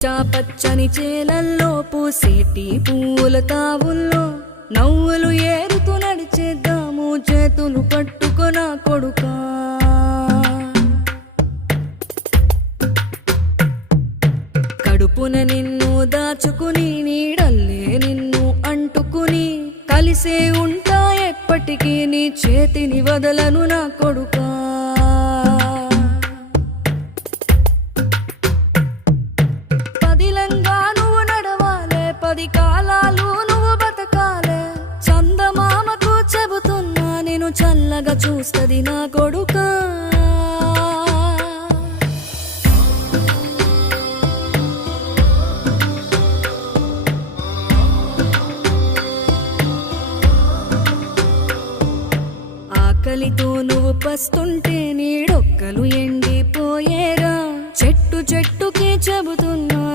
పచ్చని చేలల్లో పూసేటి పూల తావుల్లో నవ్వులు ఏరుతూ నడిచేద్దాము చేతులు పట్టుకొన కొడుకా. కడుపున నిన్ను దాచుకుని నీడల్లే నిన్ను అంటుకుని కలిసే ఉంటా ఎప్పటికీ నీ చేతిని వదలను నా కొడుకా. పదిలంగా నువ్వు నడవాలే, 10 కాలాలు నువ్వు బతకాలే. చందమామకు చెబుతున్నా నేను చల్లగా చూస్తది నా కొడుకా. ఆకలితో నువ్వు పస్తుంటే నీడొక్కలు ఎండిపోయేరా. చెట్టు చెట్టుకే చెబుతూ